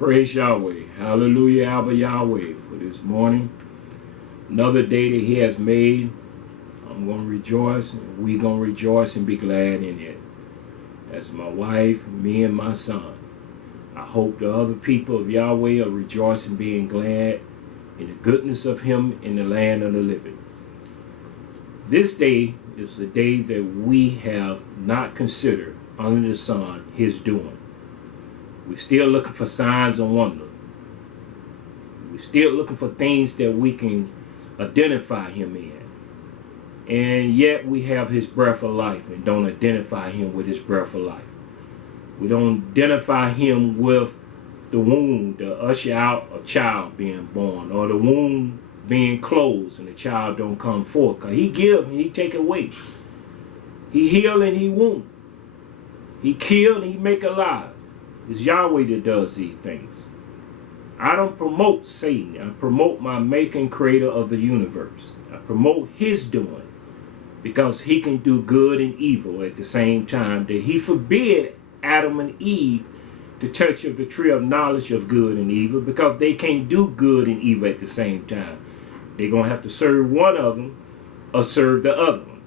Praise Yahweh. Hallelujah, Abba Yahweh, for this morning. Another day that he has made. I'm going to rejoice, and we're going to rejoice and be glad in it. That's my wife, me, and my son. I hope the other people of Yahweh are rejoicing, being glad in the goodness of him in the land of the living. This day is the day that we have not considered under the sun his doing. We're still looking for signs and wonders. We're still looking for things that we can identify him in. And yet we have his breath of life and don't identify him with his breath of life. We don't identify him with the womb to usher out a child being born, or the womb being closed and the child don't come forth. Because he give and he take away. He heal and he wound. He kill and he make alive. It's Yahweh that does these things. I don't promote Satan. I promote my maker and creator of the universe. I promote his doing, because he can do good and evil at the same time. That he forbid Adam and Eve to touch of the tree of knowledge of good and evil, because they can't do good and evil at the same time. They're going to have to serve one of them or serve the other one.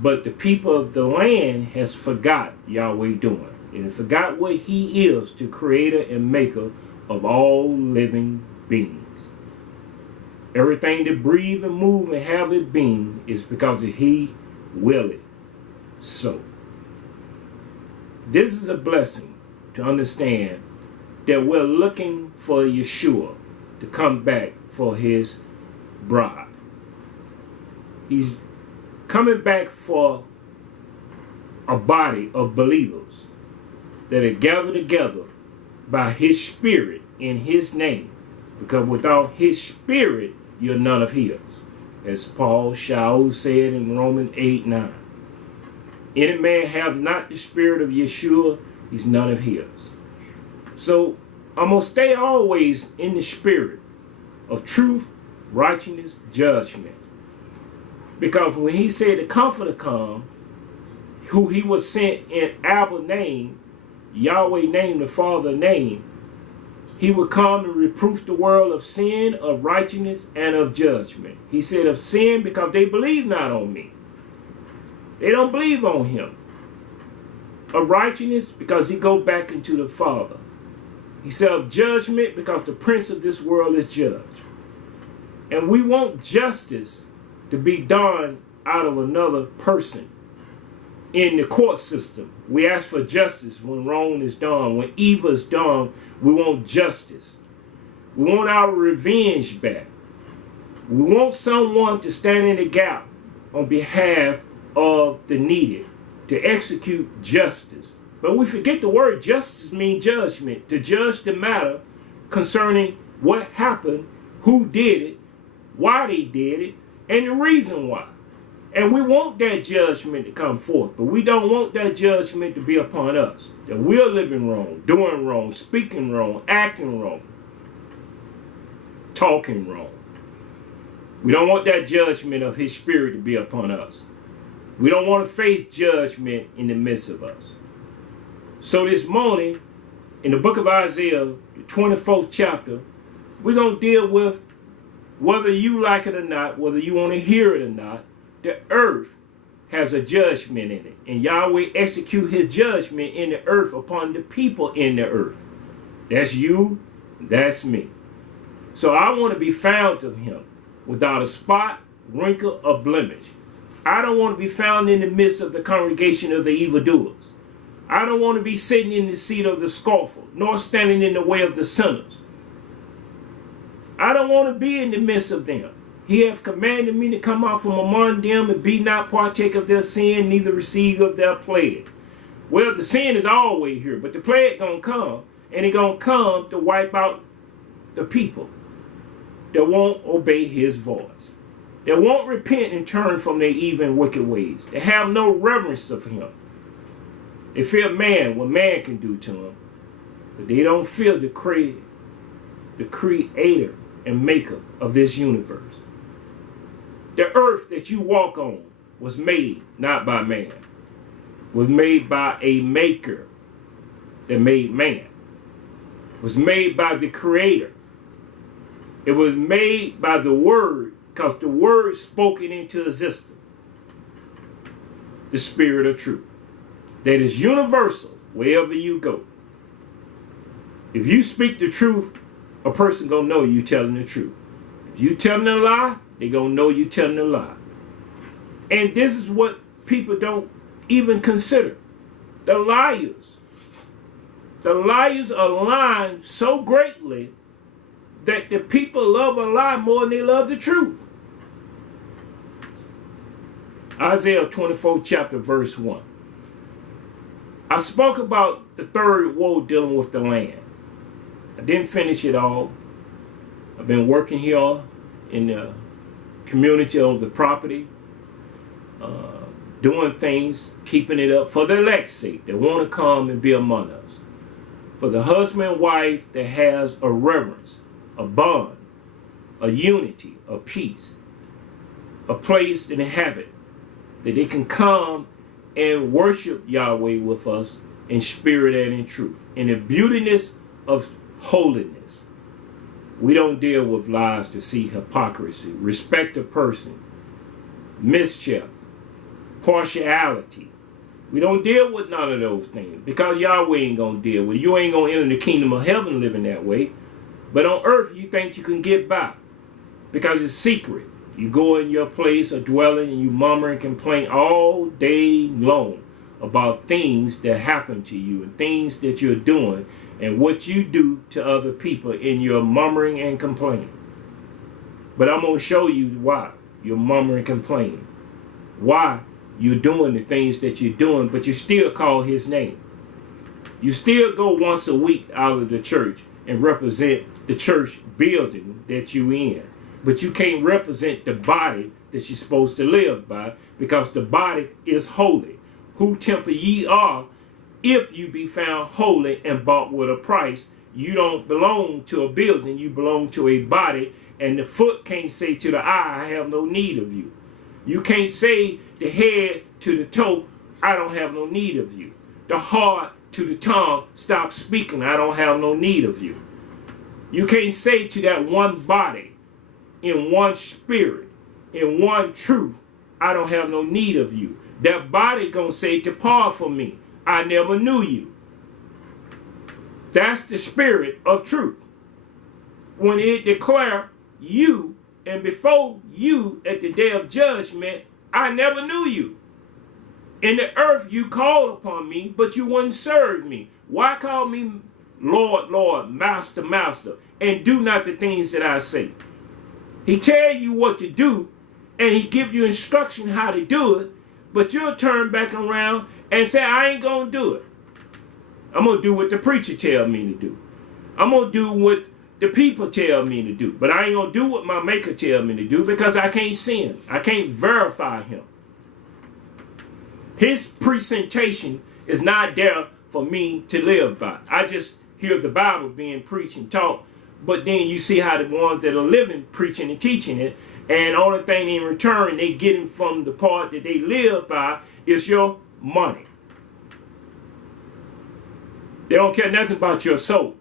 But the people of the land has forgot Yahweh doing. And forgot what he is, the creator and maker of all living beings. Everything that breathe and move and have it being is because he will it so. This is a blessing to understand that we're looking for Yeshua to come back for his bride. He's coming back for a body of believers that are gathered together by his spirit in his name. Because without his spirit, you're none of his. As Paul Shaul said in Romans 8:9. Any man have not the spirit of Yeshua, he's none of his. So I'm going to stay always in the spirit of truth, righteousness, judgment. Because when he said the Comforter come, who he was sent in Abba's name, Yahweh name, the Father name, he would come and reproof the world of sin, of righteousness, and of judgment. He said of sin because they believe not on me. They don't believe on him. Of righteousness because he go back into the Father. He said of judgment because the prince of this world is judged. And we want justice to be done out of another person. In the court system, we ask for justice when wrong is done. When evil is done, we want justice. We want our revenge back. We want someone to stand in the gap on behalf of the needed, to execute justice. But we forget the word justice means judgment, to judge the matter concerning what happened, who did it, why they did it, and the reason why. And we want that judgment to come forth, but we don't want that judgment to be upon us. That we're living wrong, doing wrong, speaking wrong, acting wrong, talking wrong. We don't want that judgment of his spirit to be upon us. We don't want to face judgment in the midst of us. So this morning, in the book of Isaiah, the 24th chapter, we're going to deal with, whether you like it or not, whether you want to hear it or not, the earth has a judgment in it. And Yahweh execute his judgment in the earth upon the people in the earth. That's you, that's me. So I want to be found of him without a spot, wrinkle, or blemish. I don't want to be found in the midst of the congregation of the evildoers. I don't want to be sitting in the seat of the scoffer, nor standing in the way of the sinners. I don't want to be in the midst of them. He hath commanded me to come out from among them and be not partake of their sin, neither receive of their plague. Well, the sin is always here, but the plague gonna come, and it gonna come to wipe out the people that won't obey his voice, that won't repent and turn from their evil and wicked ways, that have no reverence of him. They fear man, what man can do to them, but they don't fear the creator and maker of this universe. The earth that you walk on was made not by man, was made by a maker that made man. was made by the Creator. It was made by the Word, because the Word spoke it into existence. The Spirit of truth. That is universal wherever you go. If you speak the truth, a person gonna know you telling the truth. If you telling a lie, they gonna know you telling a lie. And this is what people don't even consider. The liars. The liars are lying so greatly that the people love a lie more than they love the truth. Isaiah 24 chapter verse 1. I spoke about the third woe dealing with the land. I didn't finish it all. I've been working here in the community of the property, doing things, keeping it up for the elect's sake. They want to come and be among us. For the husband and wife that has a reverence, a bond, a unity, a peace, a place to inhabit, that they can come and worship Yahweh with us in spirit and in truth, in the beautiness of holiness. We don't deal with lies, deceit, hypocrisy, respect of person, mischief, partiality. We don't deal with none of those things because Yahweh ain't going to deal with it. You ain't going to enter the kingdom of heaven living that way. But on earth, you think you can get by because it's secret. You go in your place of dwelling and you murmur and complain all day long about things that happen to you and things that you're doing and what you do to other people in your murmuring and complaining. But I'm going to show you why you're murmuring and complaining. Why you're doing the things that you're doing, but you still call his name. You still go once a week out of the church and represent the church building that you in. But you can't represent the body that you're supposed to live by because the body is holy. Who temple ye are if you be found holy and bought with a price. You don't belong to a building, you belong to a body, and the foot can't say to the eye, I have no need of you. You can't say the head to the toe, I don't have no need of you. The heart to the tongue, stop speaking, I don't have no need of you. You can't say to that one body, in one spirit, in one truth, I don't have no need of you. That body gonna say, depart from me, I never knew you. That's the spirit of truth. When it declare you, and before you at the day of judgment, I never knew you. In the earth you called upon me, but you wouldn't serve me. Why call me Lord, Lord, Master, Master, and do not the things that I say? He tell you what to do, and he give you instruction how to do it, but you'll turn back around and say, I ain't gonna do it. I'm gonna do what the preacher tell me to do. I'm gonna do what the people tell me to do, but I ain't gonna do what my maker tell me to do because I can't see him. I can't verify him. His presentation is not there for me to live by. I just hear the Bible being preached and taught, but then you see how the ones that are living, preaching and teaching it, and the only thing in return they getting from the part that they live by is your money. They don't care nothing about your soul.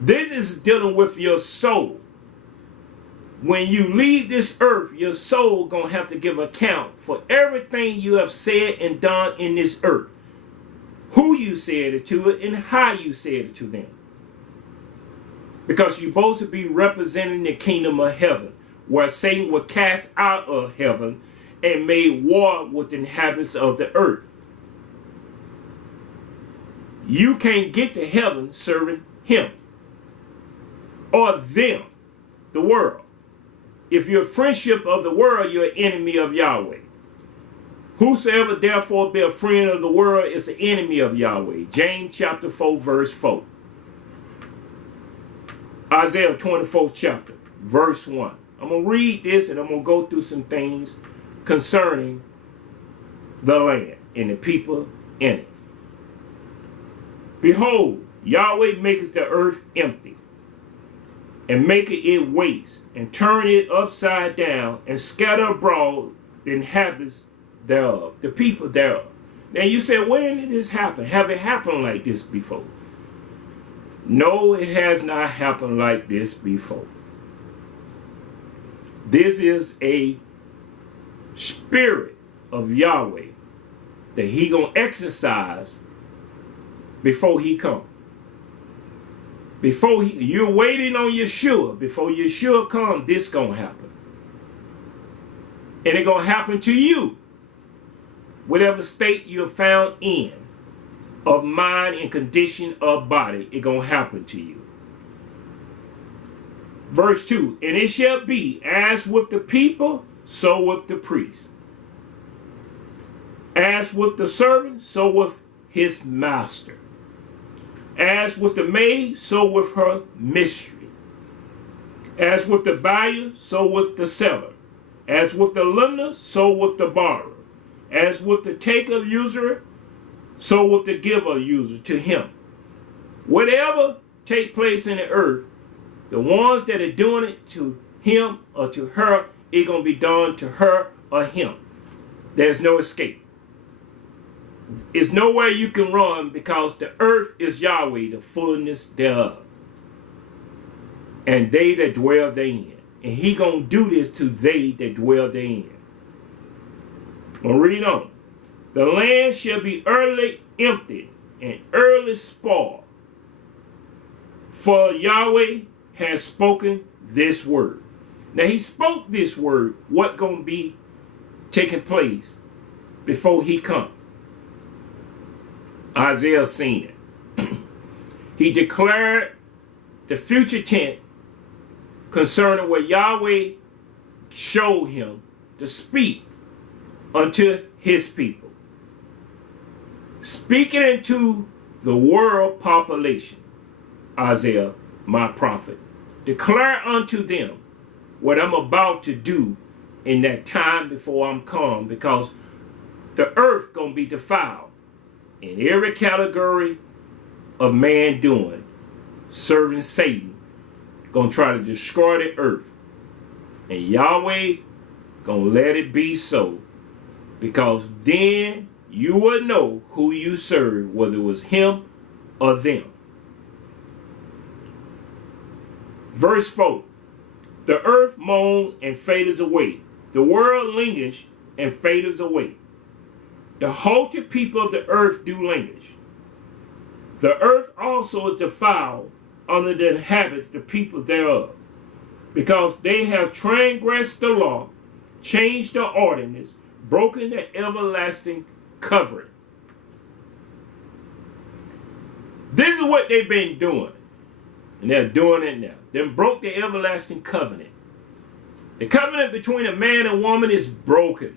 This is dealing with your soul. When you leave this earth, your soul gonna have to give account for everything you have said and done in this earth. Who you said it to and how you said it to them. Because you're supposed to be representing the kingdom of heaven, where Satan was cast out of heaven and made war with the inhabitants of the earth. You can't get to heaven serving him or them, the world. If you're a friendship of the world, you're an enemy of Yahweh. Whosoever therefore be a friend of the world is an enemy of Yahweh. James chapter 4 verse 4. Isaiah 24th chapter verse 1. I'm going to read this and I'm going to go through some things concerning the land and the people in it. Behold, Yahweh maketh the earth empty, and maketh it waste, and turn it upside down, and scatter abroad the inhabitants thereof, the people thereof. Now you say, when did this happen? Have it happened like this before? No, it has not happened like this before. This is a spirit of Yahweh that he gonna exercise before he come. You're waiting on Yeshua. Before Yeshua comes, this gonna happen. And it gonna happen to you. Whatever state you're found in, of mind and condition of body, it gonna happen to you. Verse 2, and it shall be as with the people, so with the priest. As with the servant, so with his master. As with the maid, so with her mistress. As with the buyer, so with the seller. As with the lender, so with the borrower. As with the taker of usury, so with the giver of usury to him. Whatever take place in the earth, the ones that are doing it to him or to her, it's going to be done to her or him. There's no escape. It's nowhere you can run, because the earth is Yahweh, the fullness thereof, and they that dwell therein. And he going to do this to they that dwell therein. We'll read on. The land shall be early emptied and early spoiled, for Yahweh has spoken this word. Now he spoke this word, what going to be taking place before he come. Isaiah seen it. He declared the future tense concerning what Yahweh showed him to speak unto his people. Speaking into the world population, Isaiah, my prophet, declare unto them what I'm about to do in that time before I'm come, because the earth gonna be defiled in every category of man doing, serving Satan, gonna try to destroy the earth. And Yahweh gonna let it be so, because then you will know who you serve, whether it was him or them. Verse 4, the earth moans and fadeth away. The world lingers and fadeth away. The haughty people of the earth do languish. The earth also is defiled under the inhabit the people thereof, because they have transgressed the law, changed the ordinance, broken the everlasting covering. This is what they've been doing, and they're doing it now. They broke the everlasting covenant. The covenant between a man and woman is broken.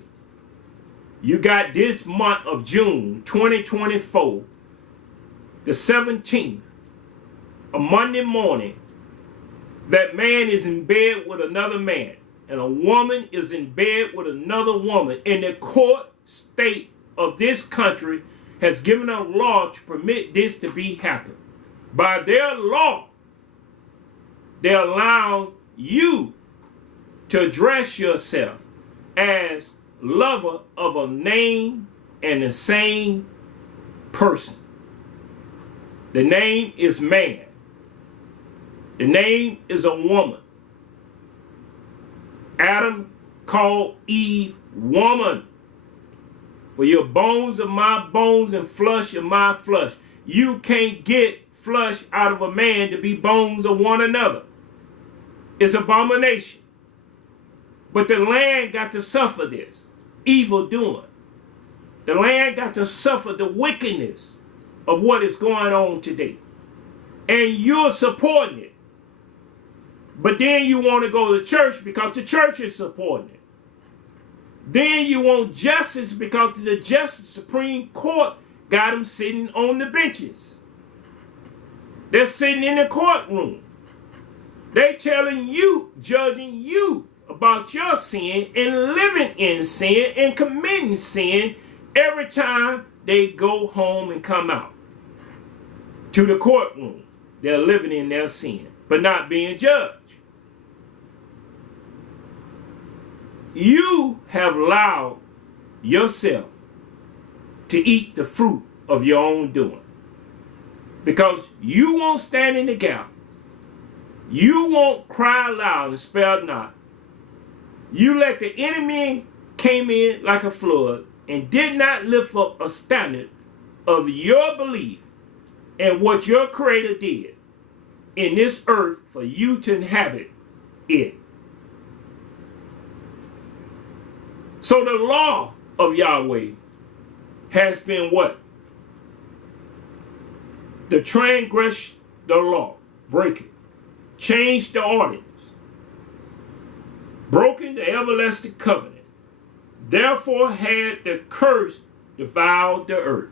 You got this month of June 2024, the 17th, a Monday morning, that man is in bed with another man, and a woman is in bed with another woman, and the court state of this country has given a law to permit this to be happen. By their law, they allow you to address yourself as lover of a name and the same person. The name is man. The name is a woman. Adam called Eve woman. For your bones are my bones and flesh are my flesh. You can't get flesh out of a man to be bones of one another. It's abomination. But the land got to suffer this evil doing. The land got to suffer the wickedness of what is going on today. And you're supporting it. But then you want to go to church because the church is supporting it. Then you want justice because the Justice Supreme Court got them sitting on the benches. They're sitting in the courtroom. They're telling you, judging you about your sin and living in sin and committing sin every time they go home and come out to the courtroom. They're living in their sin, but not being judged. You have allowed yourself to eat the fruit of your own doing. Because you won't stand in the gap. You won't cry loud and spare not. You let the enemy came in like a flood and did not lift up a standard of your belief and what your Creator did in this earth for you to inhabit it. So the law of Yahweh has been what? To transgress the law, break it, change the ordinance, broken the everlasting covenant, therefore had the curse devoured the earth.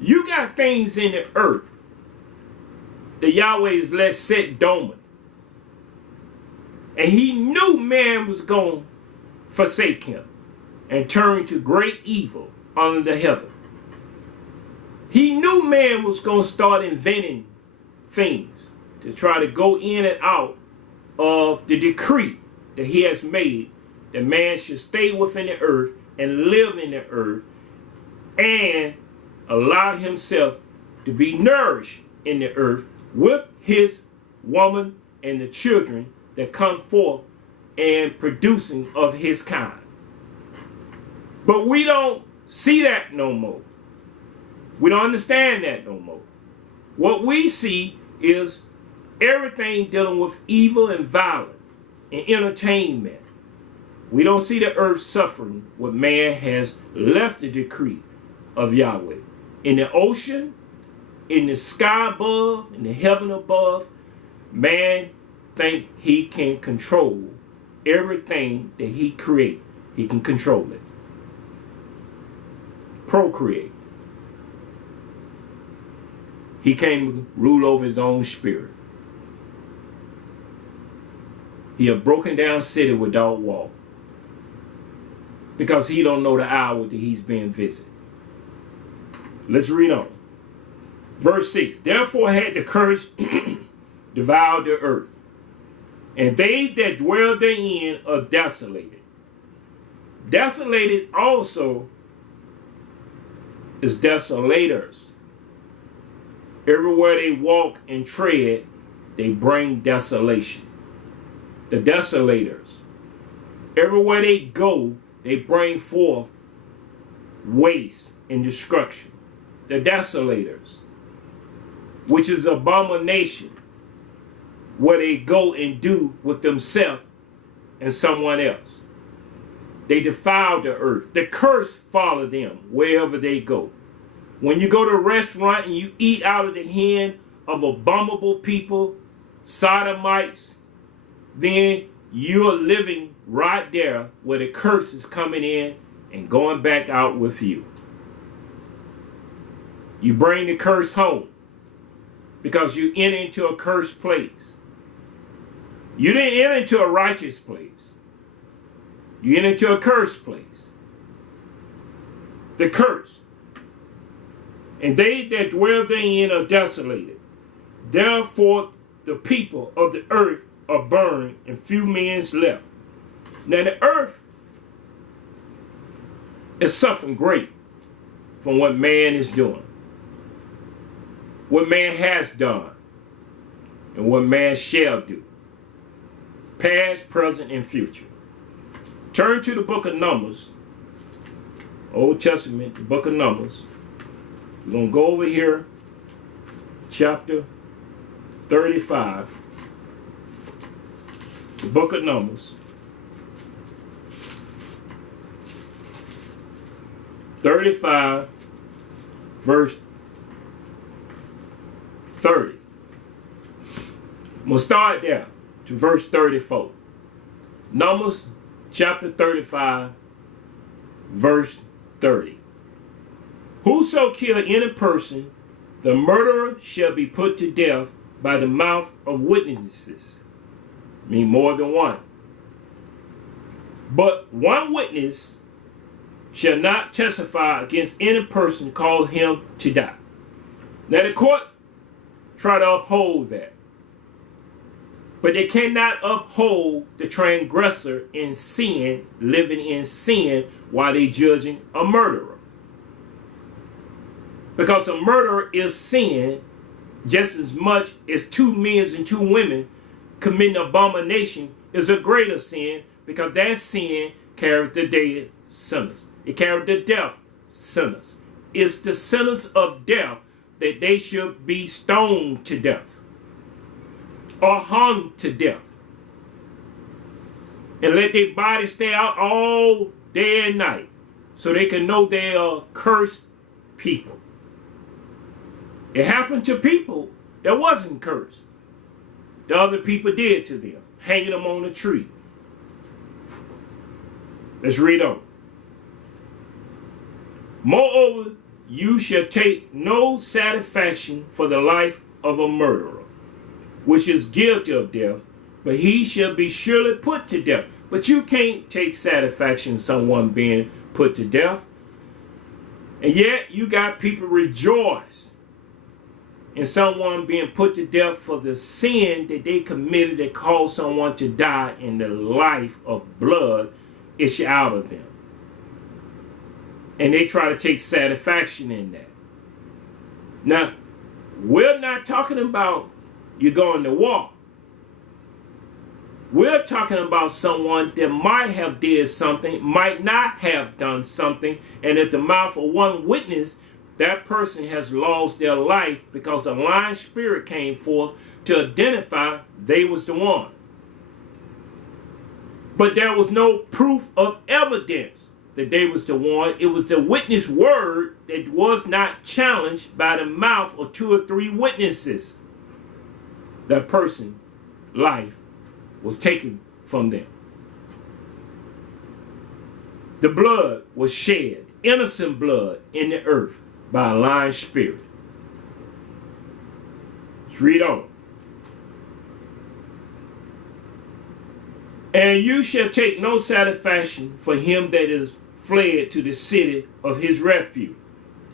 You got things in the earth that Yahweh is let sit dormant. And he knew man was going to forsake him and turn to great evil under the heaven. He knew man was going to start inventing things to try to go in and out of the decree that he has made that man should stay within the earth and live in the earth and allow himself to be nourished in the earth with his woman and the children that come forth and producing of his kind. But we don't see that no more. We don't understand that no more. What we see is everything dealing with evil and violence and entertainment. We don't see the earth suffering what man has left the decree of Yahweh. In the ocean, in the sky above, in the heaven above, man think he can control everything that he create. He can control it. Procreate. He can't rule over his own spirit. He a broken down city without wall. Because he don't know the hour that he's being visited. Let's read on. Verse 6. Therefore had the curse devoured the earth, and they that dwell therein are desolated. Desolated also is desolators. Everywhere they walk and tread, they bring desolation. The desolators. Everywhere they go, they bring forth waste and destruction. The desolators, which is abomination, where they go and do with themselves and someone else. They defile the earth. The curse follow them wherever they go. When you go to a restaurant and you eat out of the hand of abominable people, sodomites, then you're living right there where the curse is coming in and going back out with you. You bring the curse home because you enter into a cursed place. You didn't enter into a righteous place. You enter into a cursed place. The curse. And they that dwell therein are desolated. Therefore the people of the earth are burned, and few men's left. Now the earth is suffering great from what man is doing. What man has done. And what man shall do. Past, present, and future. Turn to the book of Numbers. Old Testament, the book of Numbers. We're going to go over here. Chapter 35. The book of Numbers. 35, verse 30. We'll start there to verse 34. Numbers chapter 35, verse 30. Whoso kill any person, the murderer shall be put to death by the mouth of witnesses. Mean more than one. But one witness shall not testify against any person called him to die. Now the court try to uphold that. But they cannot uphold the transgressor in sin, living in sin, while they judging a murderer. Because a murder is sin just as much as two men and two women committing abomination is a greater sin, because that sin carries the dead sinners. It carries the death sinners. It's the sinners of death that they should be stoned to death or hung to death, and let their bodies stay out all day and night so they can know they are cursed people. It happened to people that wasn't cursed. The other people did to them, hanging them on a tree. Let's read on. Moreover, you shall take no satisfaction for the life of a murderer, which is guilty of death, but he shall be surely put to death. But you can't take satisfaction in someone being put to death. And yet you got people rejoice in someone being put to death for the sin that they committed that caused someone to die, and the life of blood is out of them. And they try to take satisfaction in that. Now, we're not talking about you going to war. We're talking about someone that might have did something, might not have done something, and at the mouth of one witness, that person has lost their life because a lying spirit came forth to identify they was the one. But there was no proof of evidence that they was the one. It was the witness word that was not challenged by the mouth of two or three witnesses. That person, life, was taken from them. The blood was shed, innocent blood, in the earth by a lying spirit. Let's read on. And you shall take no satisfaction for him that is fled to the city of his refuge.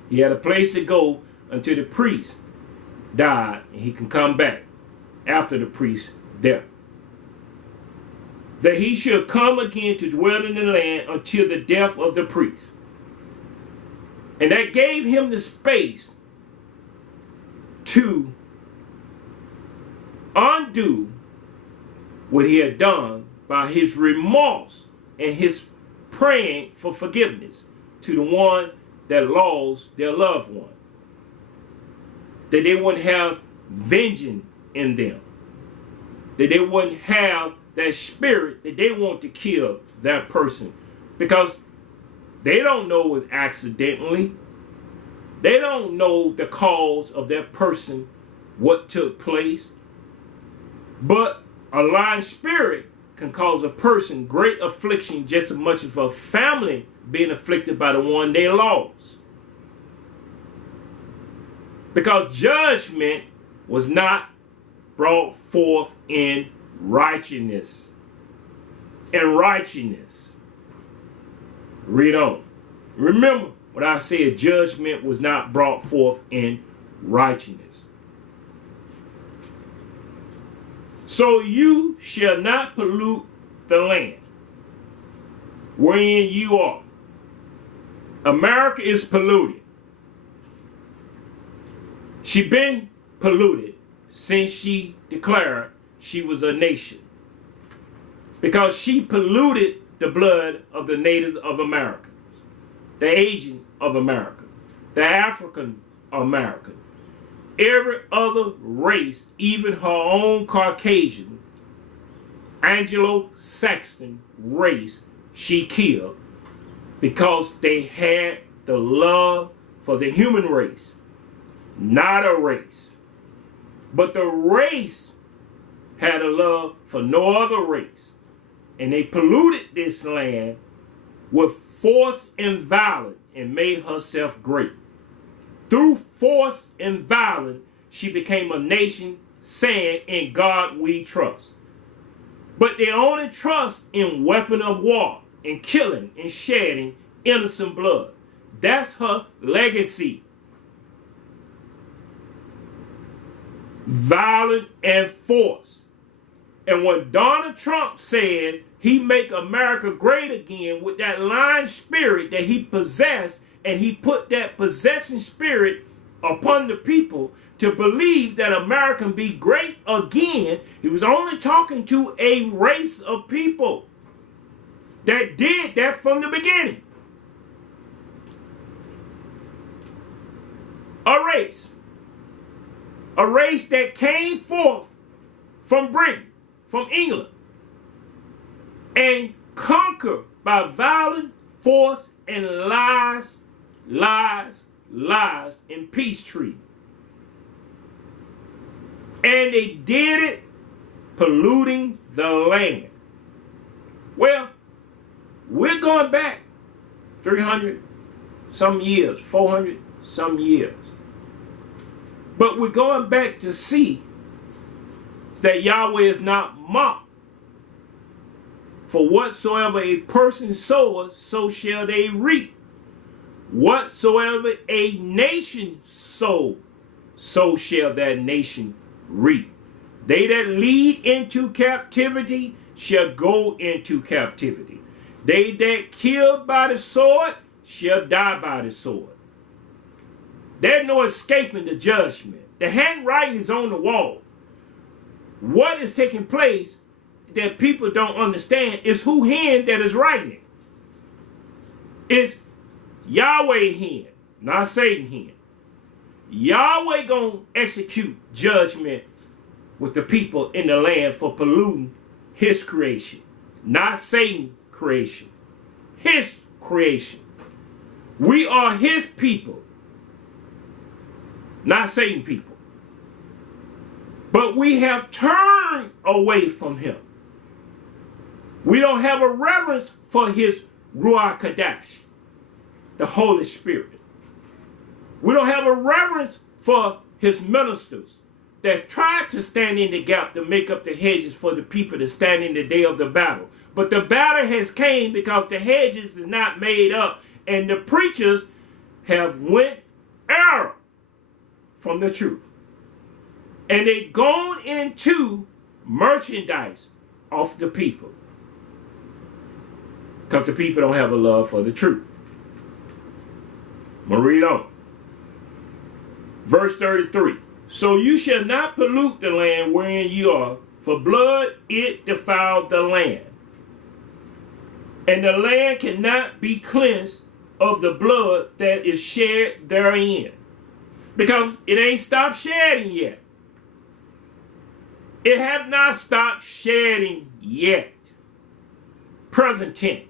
He had a place to go until the priest died, and he can come back after the priest's death. That he should come again to dwell in the land until the death of the priest. And that gave him the space to undo what he had done by his remorse and his praying for forgiveness to the one that lost their loved one. That they wouldn't have vengeance in them. That they wouldn't have that spirit that they want to kill that person. Because they don't know it was accidentally. They don't know the cause of that person, what took place. But a lying spirit can cause a person great affliction just as much as a family being afflicted by the one they lost. Because judgment was not brought forth in righteousness. And righteousness. Read on. Remember what I said, judgment was not brought forth in righteousness. So you shall not pollute the land wherein you are. America is polluted. She been polluted since she declared she was a nation. Because she polluted the blood of the natives of America, the Asian of America, the African American, every other race, even her own Caucasian, Anglo-Saxon race, she killed because they had the love for the human race, not a race. But the race had a love for no other race. And they polluted this land with force and violence and made herself great. Through force and violence, she became a nation saying, "In God we trust." But they only trust in weapon of war, in killing and shedding innocent blood. That's her legacy. Violence and force. And when Donald Trump said he make America great again with that lying spirit that he possessed, and he put that possession spirit upon the people to believe that America can be great again. He was only talking to a race of people that did that from the beginning. A race that came forth from Britain, from England, and conquered by violent force and lies, and peace treaty. And they did it polluting the land. Well, we're going back 300 some years, 400 some years. But we're going back to see that Yahweh is not mocked. For whatsoever a person soweth, so shall they reap. Whatsoever a nation sow, so shall that nation reap. They that lead into captivity shall go into captivity. They that kill by the sword shall die by the sword. There's no escaping the judgment. The handwriting is on the wall. What is taking place that people don't understand is who hand that is writing it. It's Yahweh hand, not Satan hand. Yahweh gonna execute judgment with the people in the land for polluting his creation, not Satan's creation, his creation. We are his people, not Satan people. But we have turned away from him. We don't have a reverence for his Ruach Kadash, the Holy Spirit. We don't have a reverence for his ministers that tried to stand in the gap to make up the hedges for the people to stand in the day of the battle. But the battle has came because the hedges is not made up, and the preachers have went error from the truth. And they gone into merchandise of the people. Because the people don't have a love for the truth. I'm going to read on. Verse 33. So you shall not pollute the land wherein you are, for blood it defiled the land. And the land cannot be cleansed of the blood that is shed therein. Because it ain't stopped shedding yet. It have not stopped shedding yet. Present tense.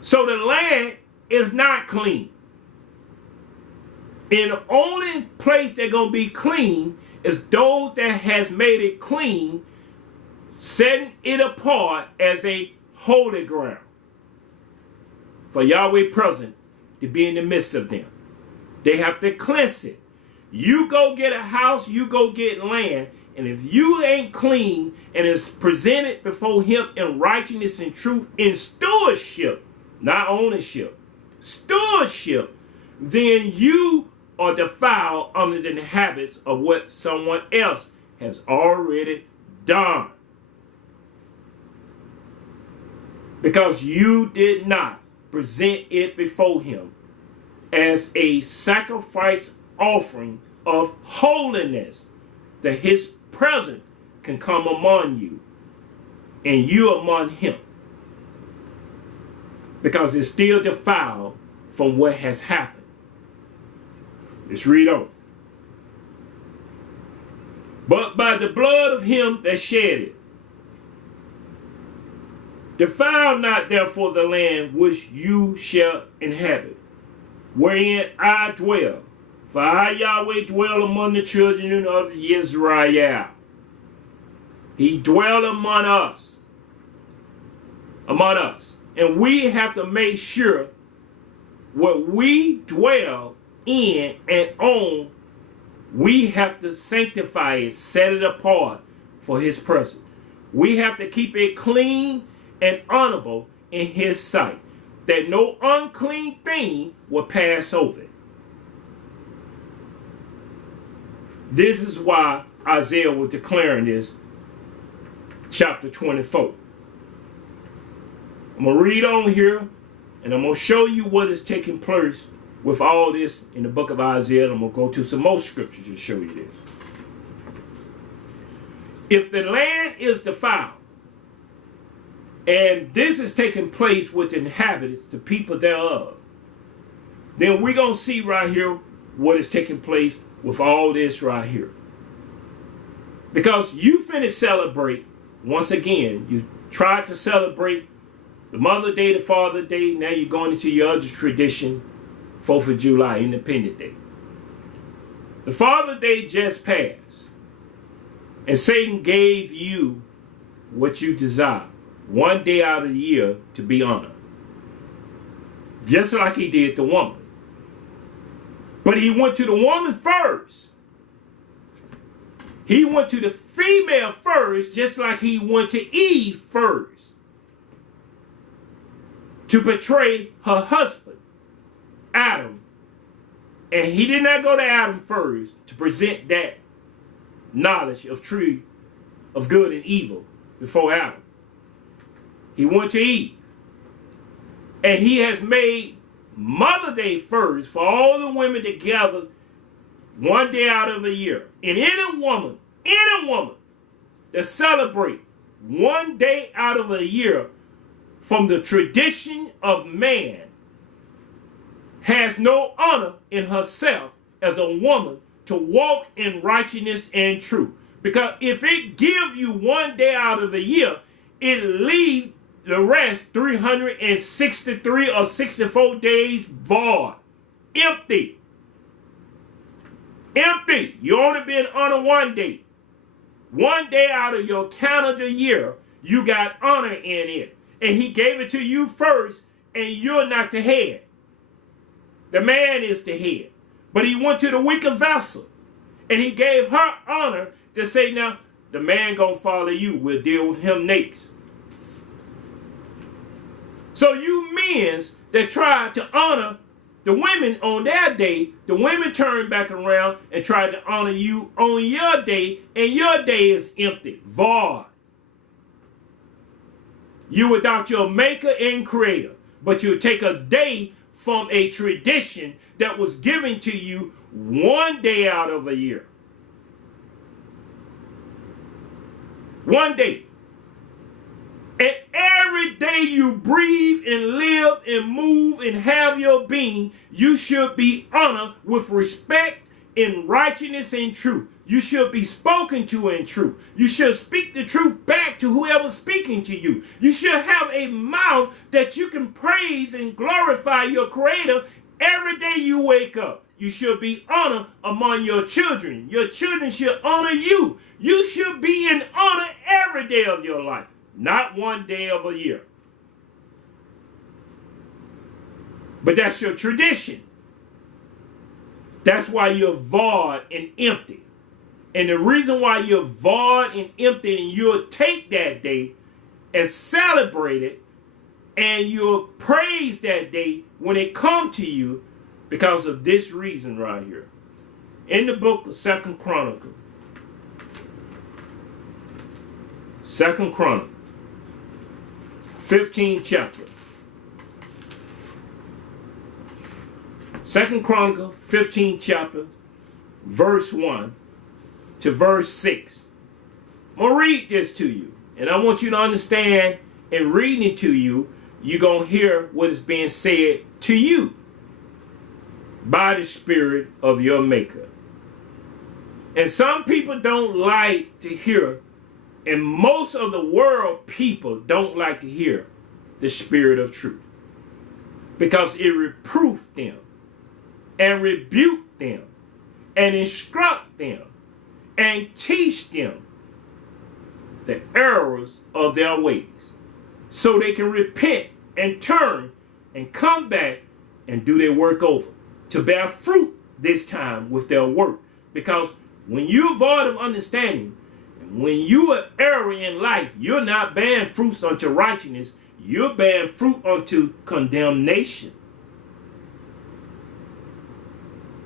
So the land is not clean. And the only place that's going to be clean is those that has made it clean, setting it apart as a holy ground. For Yahweh present to be in the midst of them. They have to cleanse it. You go get a house, you go get land, and if you ain't clean and is presented before him in righteousness and truth, in stewardship, not ownership, stewardship, then you are defiled under the habits of what someone else has already done. Because you did not present it before him as a sacrifice offering of holiness, that his presence can come among you and you among him, because it's still defiled from what has happened. Let's read on. But by the blood of him that shed it, defile not therefore the land which you shall inhabit, wherein I dwell. For I, Yahweh, dwell among the children of Israel. He dwell among us. And we have to make sure what we dwell in and on, we have to sanctify it, set it apart for his presence. We have to keep it clean and honorable in his sight, that no unclean thing will pass over it. This is why Isaiah was declaring this, chapter 24. I'm going to read on here, and I'm going to show you what is taking place with all this in the book of Isaiah. I'm going to go to some more scriptures to show you this. If the land is defiled, and this is taking place with the inhabitants, the people thereof, then we're going to see right here what is taking place with all this right here. Because you finna celebrate, once again, you tried to celebrate the Mother Day, the Father Day, now you're going into your other tradition, 4th of July, Independence Day. The Father Day just passed, and Satan gave you what you desire, one day out of the year to be honored. Just like he did the woman. But he went to the woman first. He went to the female first, just like he went to Eve first, to betray her husband, Adam. And he did not go to Adam first to present that knowledge of tree of good and evil before Adam. He went to Eve. And he has made Mother Day first for all the women together one day out of a year. And any woman that celebrate one day out of a year from the tradition of man has no honor in herself as a woman to walk in righteousness and truth. Because if it give you one day out of the year, it leaves the rest 363 or 64 days void. Empty. Empty. You only been honored one day. One day out of your calendar year, you got honor in it. And he gave it to you first, and you're not the head. The man is the head. But he went to the weaker vessel, and he gave her honor to say, now, the man gonna follow you. We'll deal with him next. So you men that tried to honor the women on their day, the women turned back around and tried to honor you on your day, and your day is empty, void. You without your maker and creator, but you take a day from a tradition that was given to you one day out of a year. One day. And every day you breathe and live and move and have your being, you should be honored with respect in righteousness and truth. You should be spoken to in truth. You should speak the truth back to whoever's speaking to you. You should have a mouth that you can praise and glorify your Creator every day you wake up. You should be honored among your children. Your children should honor you. You should be in honor every day of your life. Not one day of a year. But that's your tradition. That's why you're void and empty. And the reason why you're void and empty, and you'll take that day and celebrate it, and you'll praise that day when it comes to you, because of this reason right here. In the book of 2 Chronicles, 2 Chronicles, 15th chapter. 2 Chronicles, 15th chapter, verse 1 to verse 6. I'm going to read this to you. And I want you to understand, in reading it to you, you're going to hear what is being said to you by the Spirit of your Maker. And some people don't like to hear, and most of the world people don't like to hear the Spirit of truth, because it reproofs them and rebuke them and instruct them and teach them the errors of their ways, so they can repent and turn and come back and do their work over, to bear fruit this time with their work. Because when you're void of understanding, and when you are error in life, you're not bearing fruits unto righteousness, you're bearing fruit unto condemnation.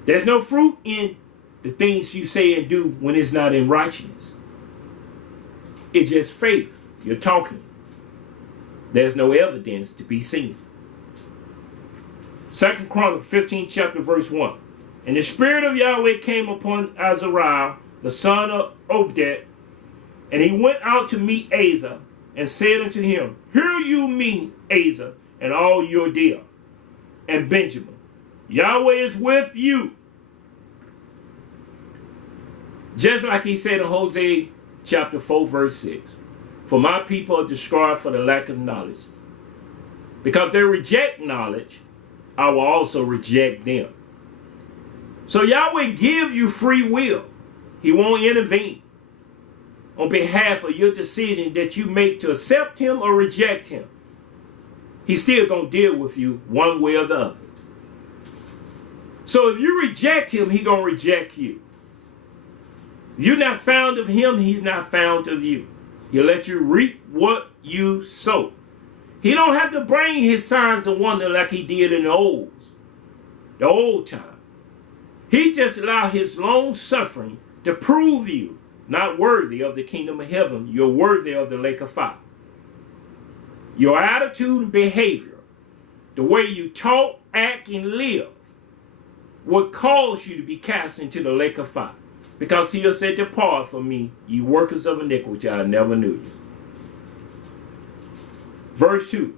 There's no fruit in the things you say and do when it's not in righteousness. It's just faith. You're talking. There's no evidence to be seen. 2 Chronicles 15 chapter verse 1. And the Spirit of Yahweh came upon Azariah, the son of Obed, and he went out to meet Asa, and said unto him, Hear you me, Asa, and all your dear, and Benjamin. Yahweh is with you. Just like he said in Hosea chapter 4 verse 6. For my people are destroyed for the lack of knowledge. Because they reject knowledge, I will also reject them. So Yahweh give you free will. He won't intervene on behalf of your decision that you make to accept him or reject him. He's still going to deal with you one way or the other. So if you reject him, he's going to reject you. If you're not found of him, he's not found of you. He'll let you reap what you sow. He don't have to bring his signs of wonder like he did in the old time. He just allowed his long suffering to prove you not worthy of the kingdom of heaven. You're worthy of the lake of fire. Your attitude and behavior, the way you talk, act, and live, will cause you to be cast into the lake of fire. Because he'll say, Depart from me, ye workers of iniquity, I never knew you. Verse 2.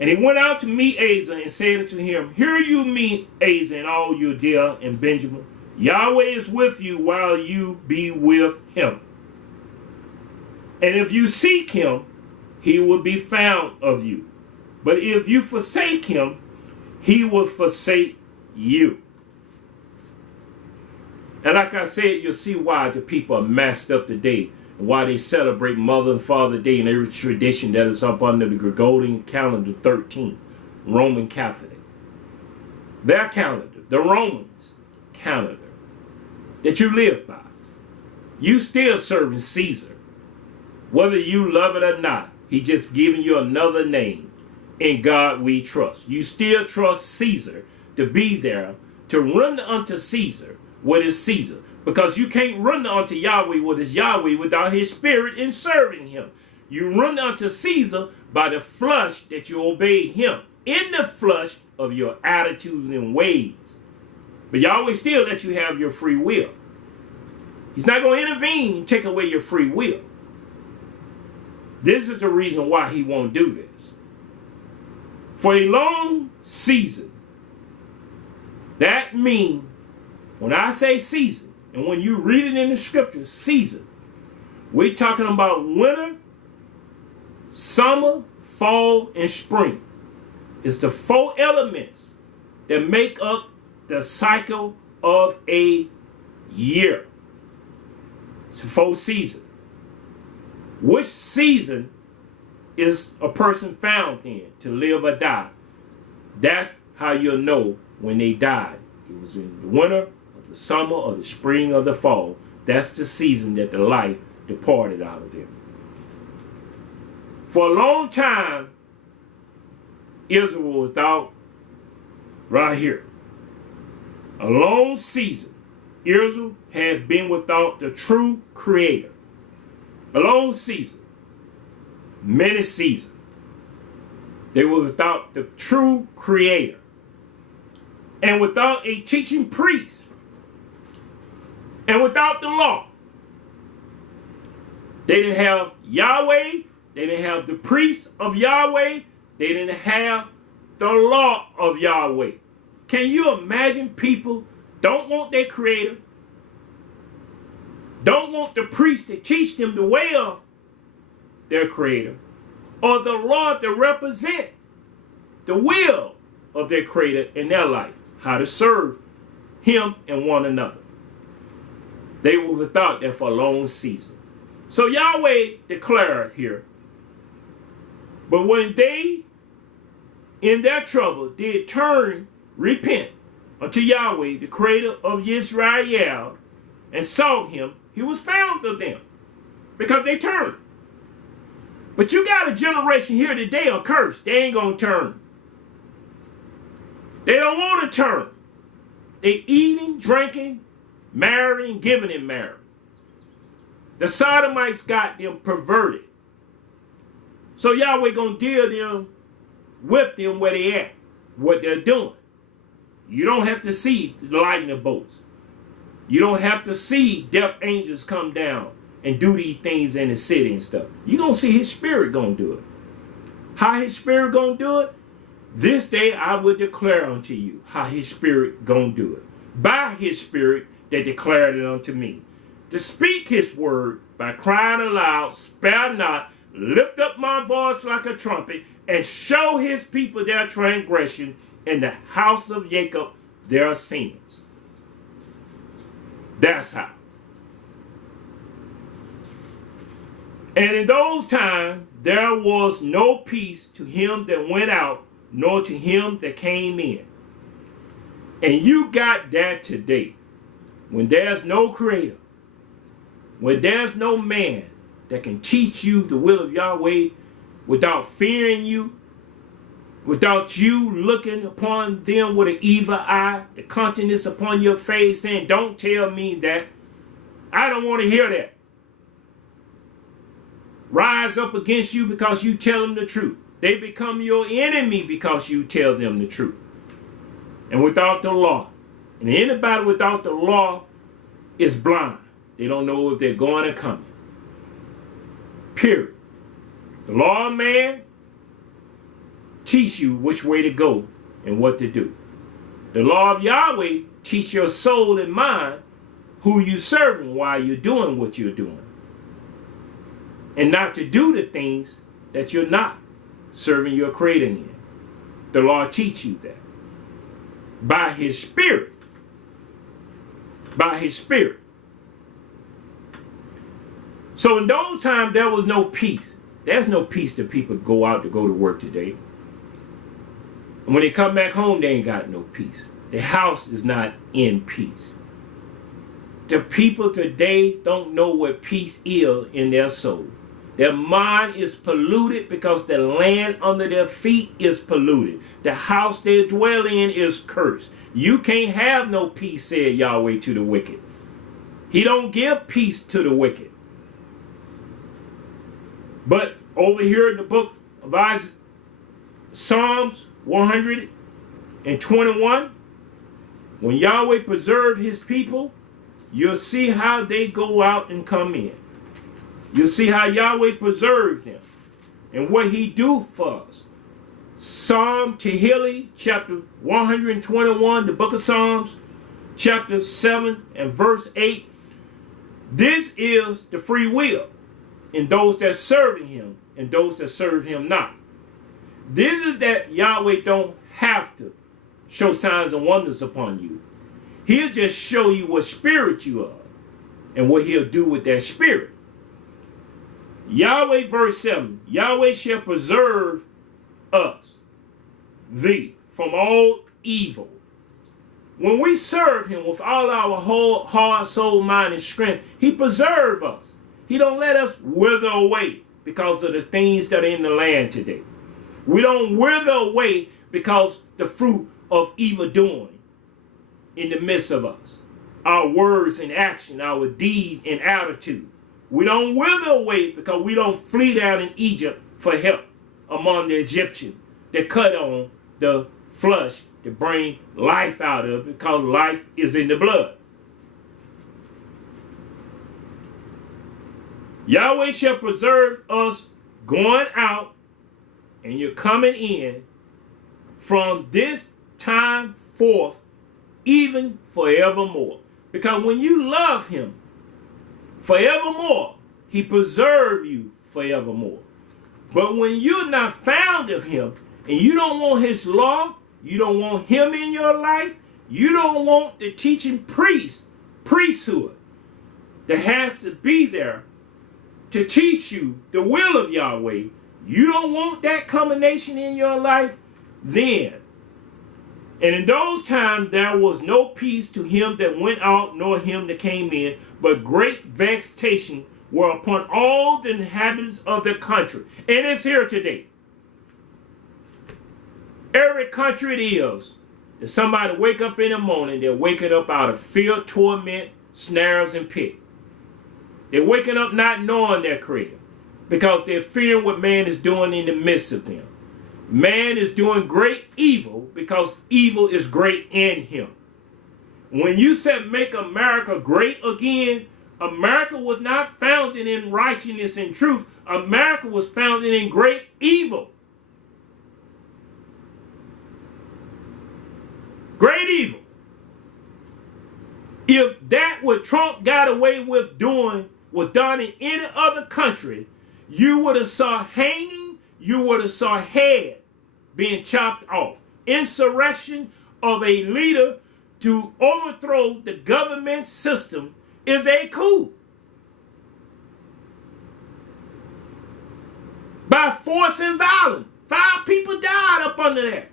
And he went out to meet Asa and said unto him, Hear you me, Asa, and all your dear and Benjamin. Yahweh is with you while you be with him. And if you seek him, he will be found of you. But if you forsake him, he will forsake you. And like I said, you'll see why the people are messed up today. And why they celebrate Mother and Father Day and every tradition that is up under the Gregorian calendar 13, Roman Catholic. Their calendar, the Romans' calendar, that you live by. You still serving Caesar. Whether you love it or not, he just giving you another name. In God we trust. You still trust Caesar to be there, to run unto Caesar what is Caesar. Because you can't run unto Yahweh what is Yahweh without his spirit in serving him. You run unto Caesar by the flesh that you obey him. In the flesh of your attitudes and ways. But Yahweh still lets you have your free will. He's not going to intervene and take away your free will. This is the reason why he won't do this. For a long season, that means, when I say season, and when you read it in the scriptures, season, we're talking about winter, summer, fall, and spring. It's the 4 elements that make up the cycle of a year. It's 4 seasons. Which season is a person found in to live or die? That's how you'll know when they died. It was in the winter, the summer, or the spring, or the fall. That's the season that the life departed out of them. For a long time, Israel was out right here. A long season, Israel had been without the true creator. A long season, many seasons, they were without the true creator. And without a teaching priest. And without the law. They didn't have Yahweh. They didn't have the priest of Yahweh. They didn't have the law of Yahweh. Can you imagine people don't want their creator? Don't want the priest to teach them the way of their creator. Or the law to represent the will of their creator in their life. How to serve him and one another. They were without that for a long season. So Yahweh declared here, but when they, in their trouble, did turn, repent unto Yahweh, the creator of Israel, and sought him, he was found of them, because they turned. But you got a generation here today are cursed. They ain't going to turn. They don't want to turn. They eating, drinking, marrying, giving in marriage. The Sodomites got them perverted. So Yahweh going to deal with them where they at, what they're doing. You don't have to see the lightning bolts. You don't have to see death angels come down and do these things in the city and stuff. You're going to see his spirit going to do it. How his spirit going to do it? This day I will declare unto you how his spirit going to do it. By his spirit that declared it unto me. To speak his word by crying aloud, spare not, lift up my voice like a trumpet, and show his people their transgression, and the house of Jacob their sins. That's how. And in those times, there was no peace to him that went out, nor to him that came in. And you got that today. When there's no creator, when there's no man that can teach you the will of Yahweh without fearing you, without you looking upon them with an evil eye, the countenance upon your face saying, don't tell me that. I don't want to hear that. Rise up against you because you tell them the truth. They become your enemy because you tell them the truth. And without the law, and anybody without the law is blind. They don't know if they're going or coming. Period. The law of man teach you which way to go and what to do. The law of Yahweh teach your soul and mind who you serving while you're doing what you're doing. And not to do the things that you're not serving your creator in. The law teach you that. By his spirit. By his spirit. So in those times there was no peace. There's no peace that people go out to go to work today. And when they come back home, they ain't got no peace. The house is not in peace. The people today don't know what peace is in their soul. Their mind is polluted because the land under their feet is polluted. The house they dwell in is cursed. You can't have no peace, said Yahweh to the wicked. He don't give peace to the wicked. But over here in the book of Isaiah, Psalms 121, when Yahweh preserves his people, you'll see how they go out and come in. You'll see how Yahweh preserved them and what he do for us. Psalm Tehillim, chapter 121, the book of Psalms, chapter 7 and verse 8. This is the free will in those that serving him and those that serve him not. This is that Yahweh don't have to show signs and wonders upon you. He'll just show you what spirit you are and what he'll do with that spirit. Yahweh, verse 7, Yahweh shall preserve us, thee, from all evil. When we serve him with all our whole heart, soul, mind, and strength, he preserve us. He don't let us wither away because of the things that are in the land today. We don't wither away because the fruit of evil doing in the midst of us. Our words and action, our deed and attitude. We don't wither away because we don't flee down in Egypt for help among the Egyptians that cut on the flesh to bring life out of it because life is in the blood. Yahweh shall preserve us going out and you're coming in from this time forth even forevermore. Because when you love him, forevermore, he preserve you forevermore. But when you're not found of him and you don't want his law, you don't want him in your life, you don't want the teaching priesthood that has to be there to teach you the will of Yahweh, you don't want that combination in your life, then. And in those times there was no peace to him that went out, nor him that came in, but great vexation were upon all the inhabitants of the country. And it's here today. Every country it is that somebody wake up in the morning, they're waking up out of fear, torment, snares, and pit. They're waking up not knowing their creator because they're fearing what man is doing in the midst of them. Man is doing great evil because evil is great in him. When you said make America great again, America was not founded in righteousness and truth. America was founded in great evil. Great evil. If that what Trump got away with doing was done in any other country, you would have saw hanging, you would have saw head being chopped off. Insurrection of a leader to overthrow the government system is a coup. By force and violence. 5 people died up under that.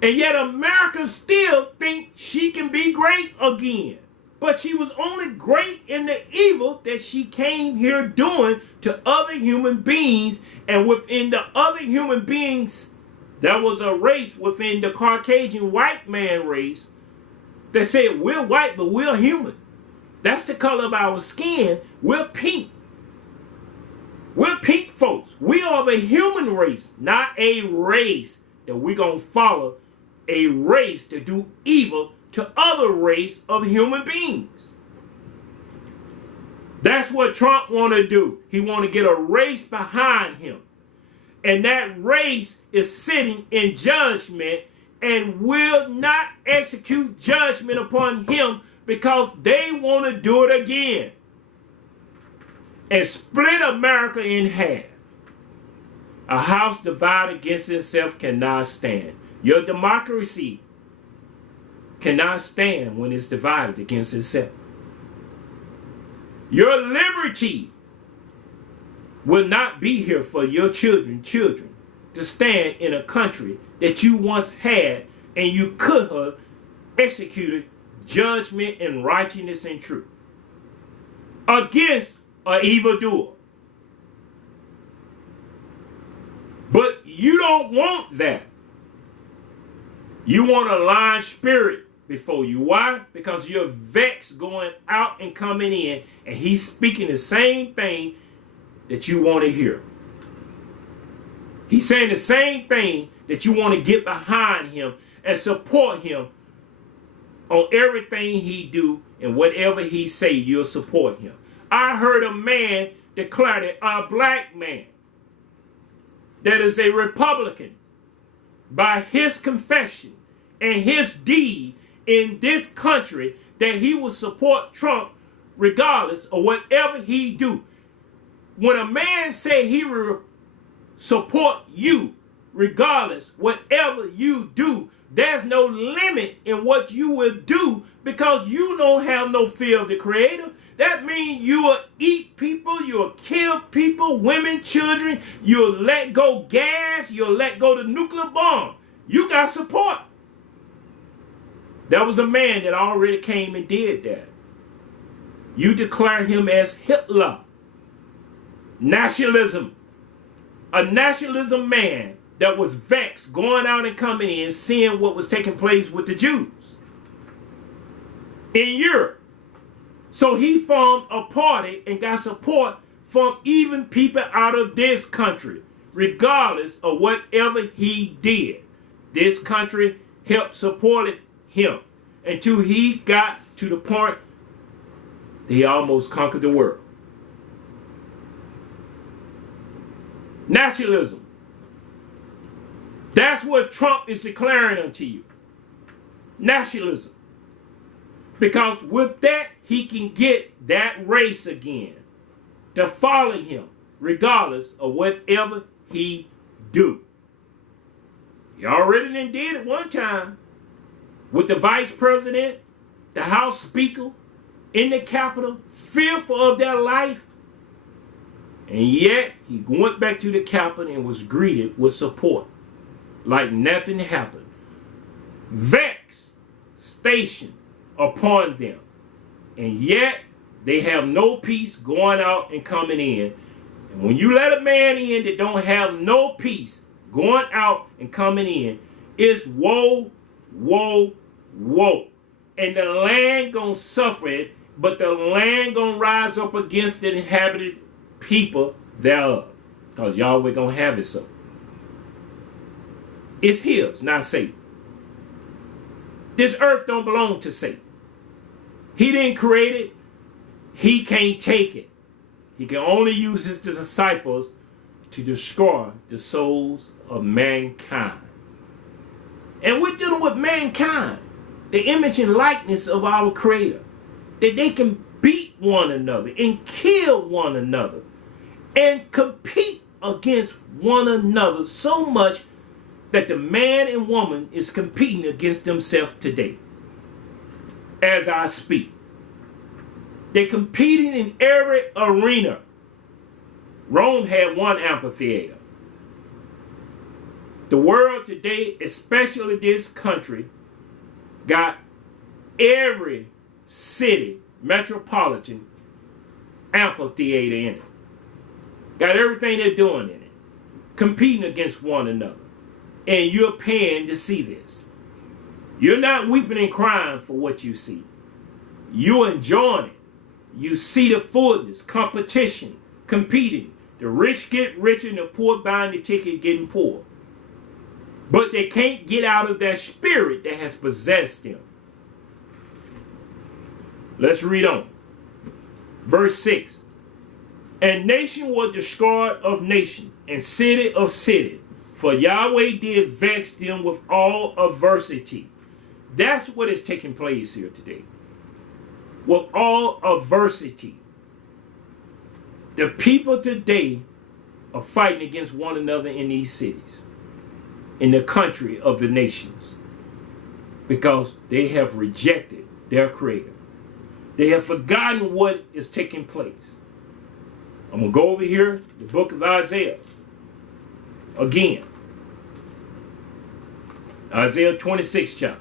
And yet America still think she can be great again. But she was only great in the evil that she came here doing to other human beings. And within the other human beings, there was a race within the Caucasian white man race that said, we're white, but we're human. That's the color of our skin. We're pink. We're pink folks. We are the human race, not a race that we're going to follow, a race to do evil to other race of human beings. That's what Trump want to do. He want to get a race behind him. And that race is sitting in judgment and will not execute judgment upon him because they want to do it again and split America in half. A house divided against itself cannot stand. Your democracy cannot stand when it's divided against itself. Your liberty will not be here for your children to stand in a country that you once had and you could have executed judgment and righteousness and truth against an evildoer. But you don't want that. You want a lying spirit before you. Why? Because you're vexed going out and coming in, and he's speaking the same thing that you want to hear. He's saying the same thing that you want to get behind him and support him on everything he do, and whatever he say, you'll support him. I heard a man declare that a black man that is a Republican, by his confession and his deed in this country, that he will support Trump regardless of whatever he do. When a man say he will support you regardless whatever you do, there's no limit in what you will do because you don't have no fear of the Creator. That means you will eat people, you'll kill people, women, children, you'll let go gas, you'll let go the nuclear bomb. You got support. There was a man that already came and did that. You declare him as Hitler. Nationalism. A nationalism man that was vexed, going out and coming in, seeing what was taking place with the Jews in Europe. So he formed a party and got support from even people out of this country, regardless of whatever he did. This country helped support him until he got to the point that he almost conquered the world. Nationalism. That's what Trump is declaring unto you. Nationalism. Because with that, he can get that race again to follow him, regardless of whatever he do. He already did it one time with the vice president, the House Speaker, in the Capitol, fearful of their life. And yet, he went back to the Capitol and was greeted with support, like nothing happened. Vex, station upon them. And yet, they have no peace going out and coming in. And when you let a man in that don't have no peace going out and coming in, it's woe, woe, woe. And the land gonna suffer it, but the land gonna rise up against the inhabited people thereof. Because Yahweh gonna have it so. It's his, not Satan. This earth don't belong to Satan. He didn't create it. He can't take it. He can only use his disciples to destroy the souls of mankind. And we're dealing with mankind, the image and likeness of our Creator, that they can beat one another and kill one another and compete against one another so much that the man and woman is competing against themselves today. As I speak, they're competing in every arena. Rome had one amphitheater. The world today, especially this country, got every city, metropolitan amphitheater in it. Got everything they're doing in it, competing against one another. And you're paying to see this. You're not weeping and crying for what you see. You're enjoying it. You see the fullness, competition, competing. The rich get richer and the poor buying the ticket getting poor. But they can't get out of that spirit that has possessed them. Let's read on. Verse 6. And nation was destroyed of nation, and city of city. For Yahweh did vex them with all adversity. That's what is taking place here today. With all adversity. The people today are fighting against one another in these cities, in the country of the nations, because they have rejected their Creator. They have forgotten what is taking place. I'm going to go over here, the book of Isaiah, again. Isaiah 26 chapter.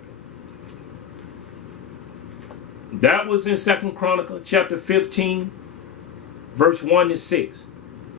That was in 2 Chronicles chapter 15, verse 1 to 6.